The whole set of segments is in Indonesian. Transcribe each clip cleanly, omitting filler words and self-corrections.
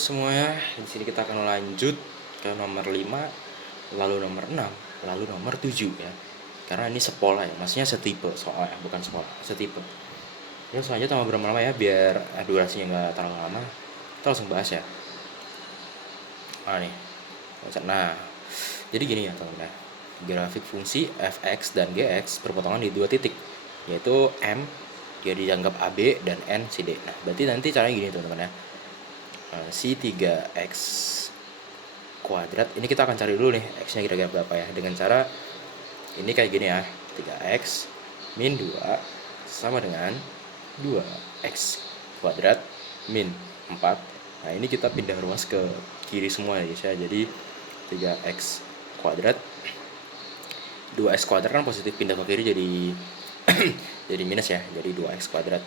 semuanya, di sini kita akan lanjut ke nomor 5, lalu nomor 6, lalu nomor 7 ya. Karena ini sepola ya, maksudnya setipe soalnya, bukan sekolah, setipe. Terus lanjut sama berapa lama ya, biar durasinya nggak terlalu lama. Kita langsung bahas ya. Nih. Nah, jadi gini ya teman-teman ya. Grafik fungsi fx dan gx berpotongan di dua titik, yaitu M dia dianggap AB dan N si D. Nah, berarti nanti caranya gini teman-teman ya. Si 3x kuadrat ini kita akan cari dulu nih x-nya kira-kira berapa ya, dengan cara ini kayak gini ya. 3x min 2 sama dengan 2x kuadrat min 4. Nah, ini kita pindah ruas ke kiri semua ya guys ya. Jadi 3x kuadrat 2x kuadrat kan positif, pindah ke kiri jadi jadi minus ya, jadi 2x kuadrat.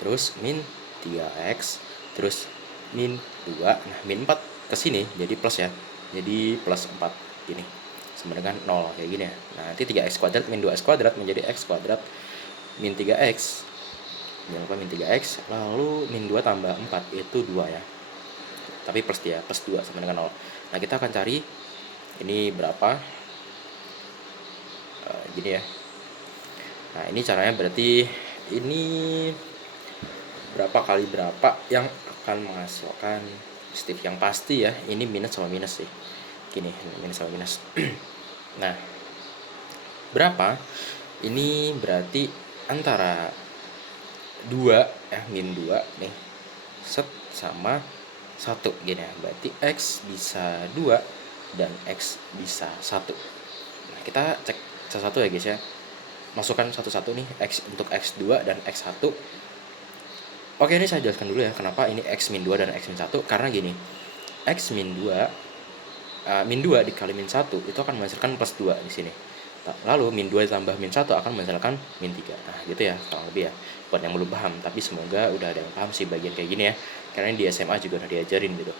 Terus min 3x, terus min 2, nah min 4 ke sini jadi plus ya. Jadi plus 4 gini. Sama dengan 0 kayak gini ya. Nah, nanti 3x kuadrat min 2x kuadrat menjadi x kuadrat min 3x. Jangan lupa min 3x, lalu min 2 tambah 4 itu 2 ya. Tapi plus dia, plus 2 sama dengan 0. Nah, kita akan cari ini berapa. Gini ya. Nah, ini caranya berarti ini berapa kali berapa yang akan menghasilkan positif. Yang pasti ya, ini minus sama minus sih. Gini, minus sama minus. Nah, berapa? Ini berarti antara 2 ya, min 2 nih set sama 1 gini ya. Berarti x bisa 2 dan x bisa 1. Nah, kita cek satu-satu ya guys ya. Masukkan satu-satu nih, x untuk x2 dan x1. Oke, ini saya jelaskan dulu ya kenapa ini x min 2 dan x min 1. Karena gini, x min 2 min 2 dikali min 1 itu akan menghasilkan plus 2 di sini. Lalu min 2 tambah min 1 akan menghasilkan min 3. Nah, gitu ya, kurang lebih ya. Buat yang belum paham, tapi semoga udah ada yang paham sih bagian kayak gini ya. Karena di SMA juga udah diajarin gitu.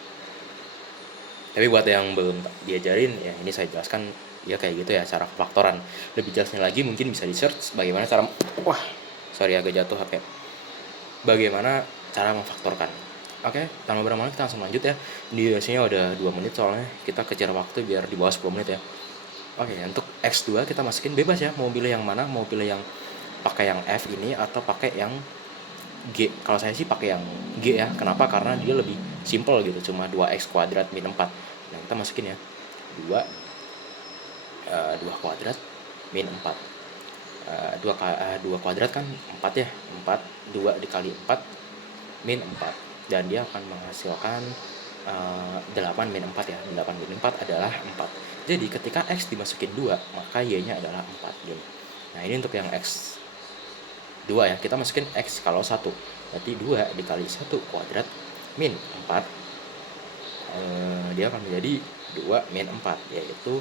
Tapi buat yang belum diajarin ya, ini saya jelaskan ya kayak gitu ya, cara faktoran. Lebih jelasnya lagi mungkin bisa di search bagaimana cara agak jatuh HP. Bagaimana cara memfaktorkan. Oke, tanpa berlama-lama kita langsung lanjut ya. Durasinya udah 2 menit soalnya kita kejar waktu biar di bawah 10 menit ya. Oke, untuk X2 kita masukin bebas ya, mau pilih yang mana, mau pilih yang pakai yang F ini atau pakai yang G. Kalau saya sih pakai yang G ya. Kenapa? Karena dia lebih simple gitu, cuma 2x kuadrat min 4. Nah, kita masukin ya. 2 kuadrat min 4. 2 kuadrat kan 4 ya. 4 2 dikali 4 min 4, dan dia akan menghasilkan 8 min 4 ya. 8 min 4 adalah 4. Jadi ketika X dimasukin 2, maka Y-nya adalah 4 gini. Nah, ini untuk yang X 2 ya. Kita masukin X kalau 1. Berarti 2 dikali 1 kuadrat min 4. Dia akan menjadi 2 min 4, yaitu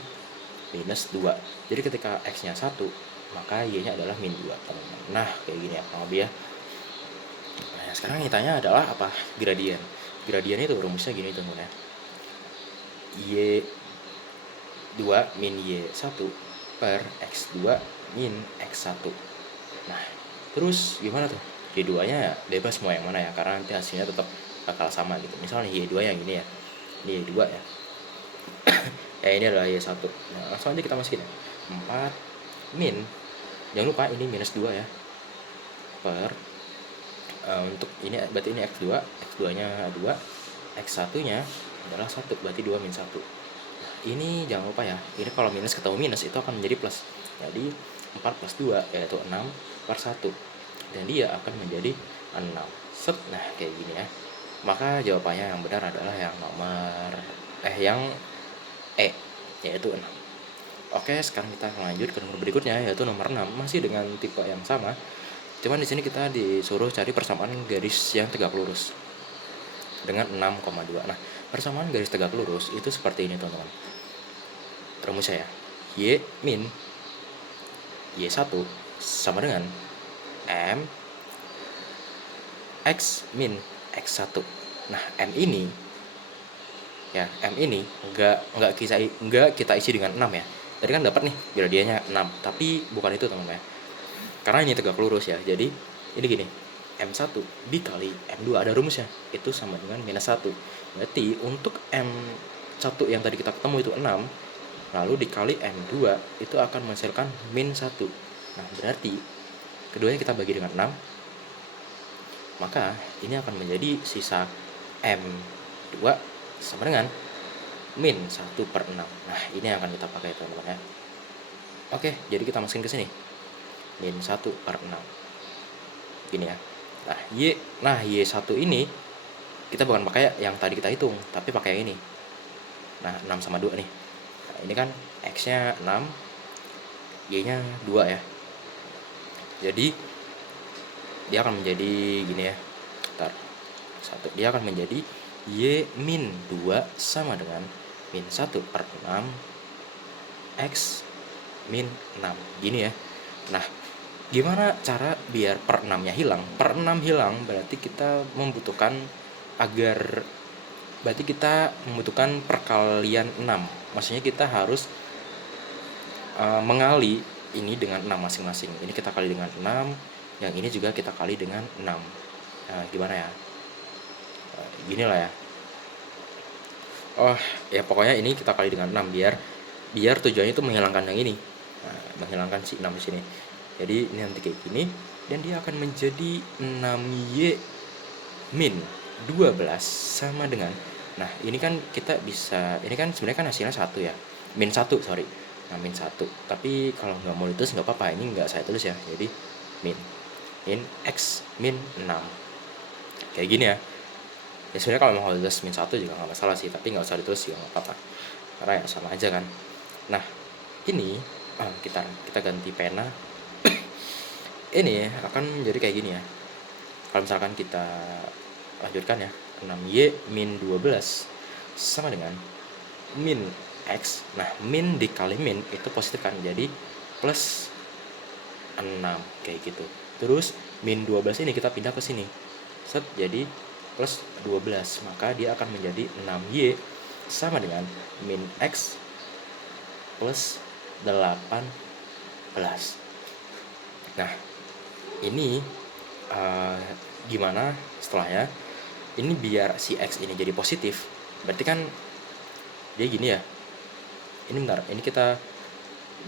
minus 2. Jadi ketika X-nya 1, maka Y-nya adalah min 2 teman-teman. Nah, kayak gini ya kurang lebih ya. Nah, sekarang yang ditanya adalah apa? Gradien. Gradien itu rumusnya gini teman-teman ya. Y2 min Y1 per X2 min X1. Nah, terus gimana tuh? Y2 nya bebas mau yang mana ya, karena nanti hasilnya tetap bakal sama gitu. Misalnya Y2 yang ini ya, ini Y2 ya. Ya, ini adalah Y1. Nah, langsung aja kita masukin ya. 4 min, jangan lupa ini minus 2 ya, per untuk ini berarti ini X2, X2 nya 2, X1 nya adalah 1, berarti 2 min 1. Nah, ini jangan lupa ya, ini kalau minus ketemu minus itu akan menjadi plus. Jadi 4 plus 2 yaitu 6 per 1, dan dia akan menjadi 6. Nah, kayak gini ya. Maka jawabannya yang benar adalah yang nomor yang E, yaitu 6. Oke, sekarang kita akan lanjut ke nomor berikutnya, yaitu nomor 6, masih dengan tipe yang sama. Cuman di sini kita disuruh cari persamaan garis yang tegak lurus dengan 6,2. Nah, persamaan garis tegak lurus itu seperti ini teman-teman. Rumusnya ya. Y min Y1 sama dengan M X min X1. Nah, M ini ya, M ini enggak kita isi dengan 6 ya. Tadi kan dapat nih gradiennya 6, tapi bukan itu teman-teman ya. Karena ini tegak lurus ya. Jadi ini gini. M1 dikali M2, ada rumusnya, itu sama dengan -1. Berarti untuk M1 yang tadi kita ketemu itu 6, lalu dikali M2 itu akan menghasilkan -1. Nah, berarti keduanya kita bagi dengan 6, maka ini akan menjadi sisa M2 sama dengan -1/6. Nah, ini yang akan kita pakai teman-teman ya. Oke, jadi kita masukin ke sini. -1/6. Gini ya. Y1 ini kita bukan pakai yang tadi kita hitung, tapi pakai yang ini. Nah, 6 sama 2 nih. Nah, ini kan X-nya 6, Y-nya 2 ya. Jadi dia akan menjadi gini ya. Dia akan menjadi Y-2 sama dengan -1/6 X -6. Gini ya. Nah, gimana cara biar per 6-nya hilang? Per 6 hilang berarti kita membutuhkan perkalian 6. Maksudnya kita harus mengali ini dengan 6 masing-masing. Ini kita kali dengan 6, yang ini juga kita kali dengan 6. Nah, gimana ya? Gini lah ya. Oh, ya pokoknya ini kita kali dengan 6 biar tujuannya itu menghilangkan yang ini. Nah, menghilangkan si 6 di sini. Jadi ini nanti kayak gini, dan dia akan menjadi 6Y min 12 sama dengan, nah ini kan kita bisa, ini kan sebenarnya kan hasilnya 1 ya, -1 sorry. Nah, -1, tapi kalau nggak mau ditulis nggak apa-apa, ini nggak saya tulis ya. Jadi min X -6 kayak gini ya. Ya sebenarnya kalau mau tulis -1 juga nggak masalah sih, tapi nggak usah ditulis juga nggak apa-apa, karena ya sama aja kan. Nah, ini kita ganti pena. Ini akan menjadi kayak gini ya. Kalau misalkan kita lanjutkan ya, 6Y min 12 sama dengan min X. Nah, min dikali min itu positif kan, jadi plus 6 kayak gitu. Terus min 12 ini kita pindah ke sini, set, jadi plus 12, maka dia akan menjadi 6Y sama dengan min X plus 18. Nah, ini gimana setelahnya? Ini biar si X ini jadi positif, berarti kan dia gini ya. Ini bentar, ini kita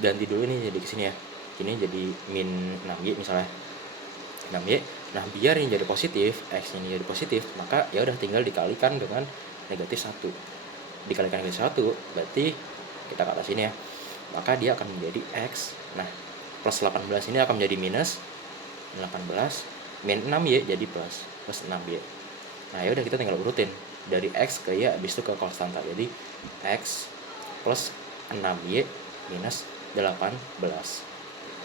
ganti dulu nih jadi kesini ya. Ini jadi min 6Y misalnya, 6Y. Nah, biar ini jadi positif, X ini jadi positif, maka ya udah tinggal dikalikan dengan -1. Dikalikan dengan 1 berarti kita ke atas sini ya, maka dia akan menjadi X. Nah, plus 18 ini akan menjadi minus 18, min 6Y jadi plus 6Y. Nah, ya udah kita tinggal urutin dari X ke Y, habis itu ke konstanta. Jadi X plus 6Y minus 18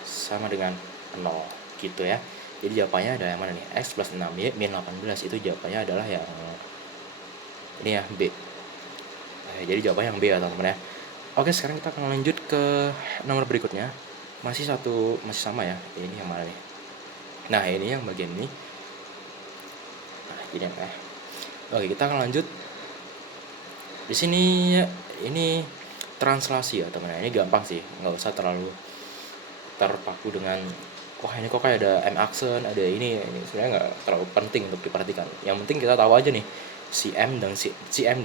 sama dengan 0 gitu ya. Jadi jawabannya ada yang mana nih? X plus 6Y min 18, itu jawabannya adalah yang ini ya, B. Jadi jawabannya yang B ya teman-teman ya. Oke, sekarang kita akan lanjut ke nomor berikutnya. Masih sama ya. Ini yang mana nih? Nah, ini yang bagian ini. Nah, gini ya. Oke, kita akan lanjut. Di sini ini translasi ya teman-teman. Ini gampang sih, nggak usah terlalu terpaku dengan ini kok kayak ada M aksen, ada ini sebenarnya nggak terlalu penting untuk diperhatikan. Yang penting kita tahu aja nih si M dan si N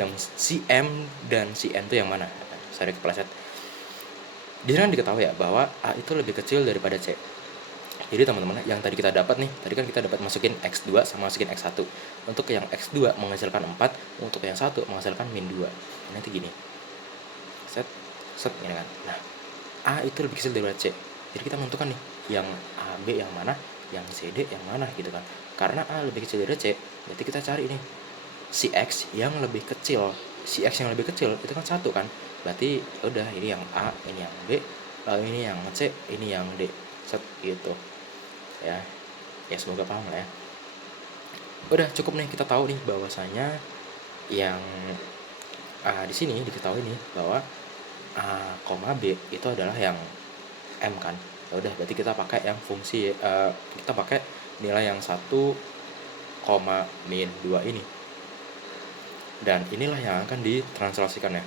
itu yang mana. Sorry kepleset. Di sini diketahui ya bahwa A itu lebih kecil daripada C. Jadi teman-teman, yang tadi kita dapat nih, tadi kan kita dapat masukin X2 sama masukin X1. Untuk yang X2 menghasilkan 4, untuk yang 1 menghasilkan -2. Nanti gini. Set gini kan. Nah, A itu lebih kecil daripada C. Jadi kita menentukan nih, yang AB yang mana, yang CD yang mana gitu kan. Karena A lebih kecil dari C, berarti kita cari nih si X yang lebih kecil. Si X yang lebih kecil itu kan 1 kan. Berarti udah, ini yang A, ini yang B, lalu ini yang C, ini yang D. Set gitu. Ya semoga paham lah ya. Udah cukup nih, kita tahu nih bahwasanya yang di sini diketahui nih bahwa A, B itu adalah yang M kan. Ya udah, berarti kita pakai yang fungsi kita pakai nilai yang 1, -2 ini. Dan inilah yang akan ditranslasikan ya.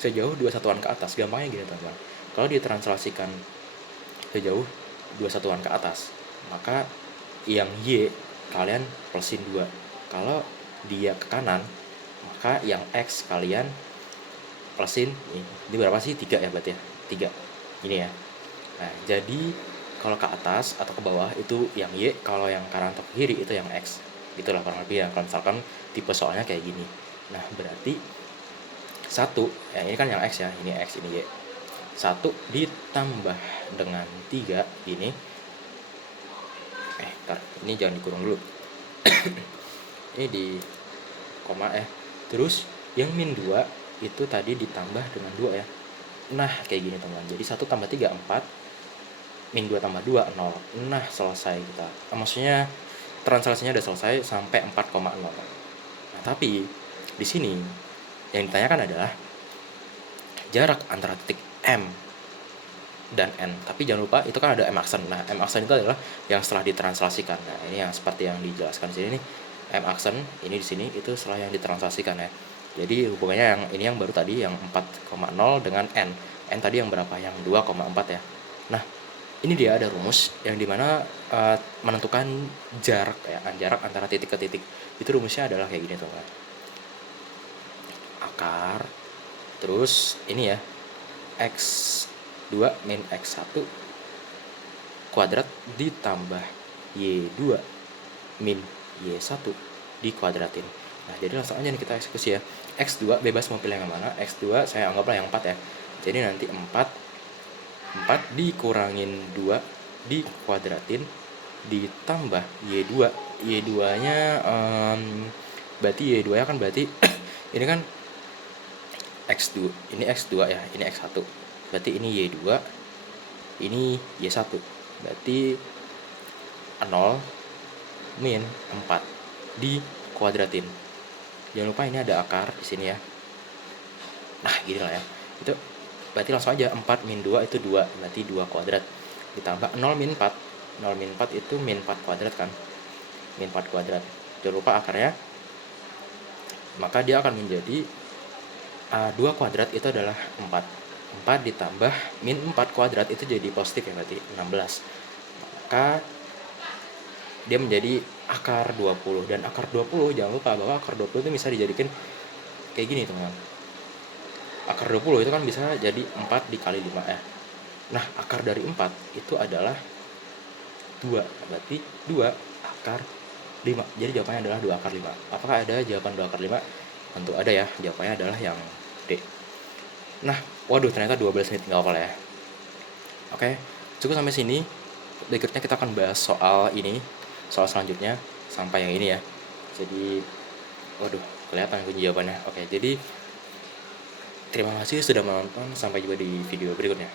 Sejauh 2 satuan ke atas, gampangnya gini teman-teman. Kalau ditranslasikan sejauh 2 satuan ke atas, maka yang Y kalian plusin 2. Kalau dia ke kanan, maka yang X kalian plusin ini berapa sih? 3 ya berarti ya. 3. Ini ya. Nah, jadi kalau ke atas atau ke bawah itu yang Y, kalau yang kanan atau ke kiri itu yang X. Itulah kurang lebih ya kalau misalkan tipe soalnya kayak gini. Nah, berarti 1, ya ini kan yang X ya, ini X, ini Y. 1 ditambah dengan 3 ini. Ini jangan dikurung dulu. Ini di koma ya. Terus yang min 2 itu tadi ditambah dengan 2 ya. Nah, kayak gini teman. Jadi 1 tambah 3 4, min 2 tambah 2 0. Nah, selesai kita. Maksudnya transaksinya udah selesai sampai 4,0. Nah, tapi di sini yang ditanyakan adalah jarak antara titik M dan N. Tapi jangan lupa itu kan ada M aksen. Nah, M aksen itu adalah yang setelah ditranslasikan. Nah, ini yang seperti yang dijelaskan di sini nih. M aksen ini di sini itu setelah yang ditranslasikan ya. Jadi hubungannya yang ini yang baru tadi yang 4,0 dengan N. N tadi yang berapa? Yang 2,4 ya. Nah, ini dia ada rumus yang dimana menentukan jarak ya, jarak antara titik ke titik. Itu rumusnya adalah kayak gini teman. Akar terus ini ya, X2 min X1 kuadrat ditambah Y2 min Y1 dikuadratin. Nah, jadi langsung aja nih kita eksekusi ya. X2 bebas mau pilih yang mana. X2 saya anggaplah yang 4 ya. Jadi nanti 4 dikurangin 2 dikuadratin ditambah Y2. Y2-nya berarti Y2 nya kan berarti ini kan X2, ini X2 ya, ini X1. Berarti ini Y2, ini Y1. Berarti 0 min 4 dikuadratin. Jangan lupa ini ada akar di sini ya. Nah, gini lah ya. Itu berarti langsung aja 4 min 2 itu 2, berarti 2 kuadrat. Ditambah 0 min 4. 0 min 4 itu min 4 kuadrat kan. Min 4 kuadrat. Jangan lupa akarnya. Maka dia akan menjadi 2 kuadrat itu adalah 4. 4 ditambah min 4 kuadrat itu jadi positif ya, berarti 16. Maka dia menjadi akar 20. Dan akar 20 jangan lupa bahwa akar 20 itu bisa dijadikan kayak gini teman. Akar 20 itu kan bisa jadi 4 dikali 5 ya. Nah, akar dari 4 itu adalah 2. Berarti 2 akar 5. Jadi jawabannya adalah 2 akar 5. Apakah ada jawaban 2 akar 5? Tentu ada ya. Jawabannya adalah yang D. Nah, waduh ternyata 12 menit nggak apa-apa ya. Oke, cukup sampai sini. Berikutnya kita akan bahas soal ini, soal selanjutnya sampai yang ini ya. Jadi, waduh, kelihatan kunci jawabannya. Oke, jadi terima kasih sudah menonton. Sampai jumpa di video berikutnya.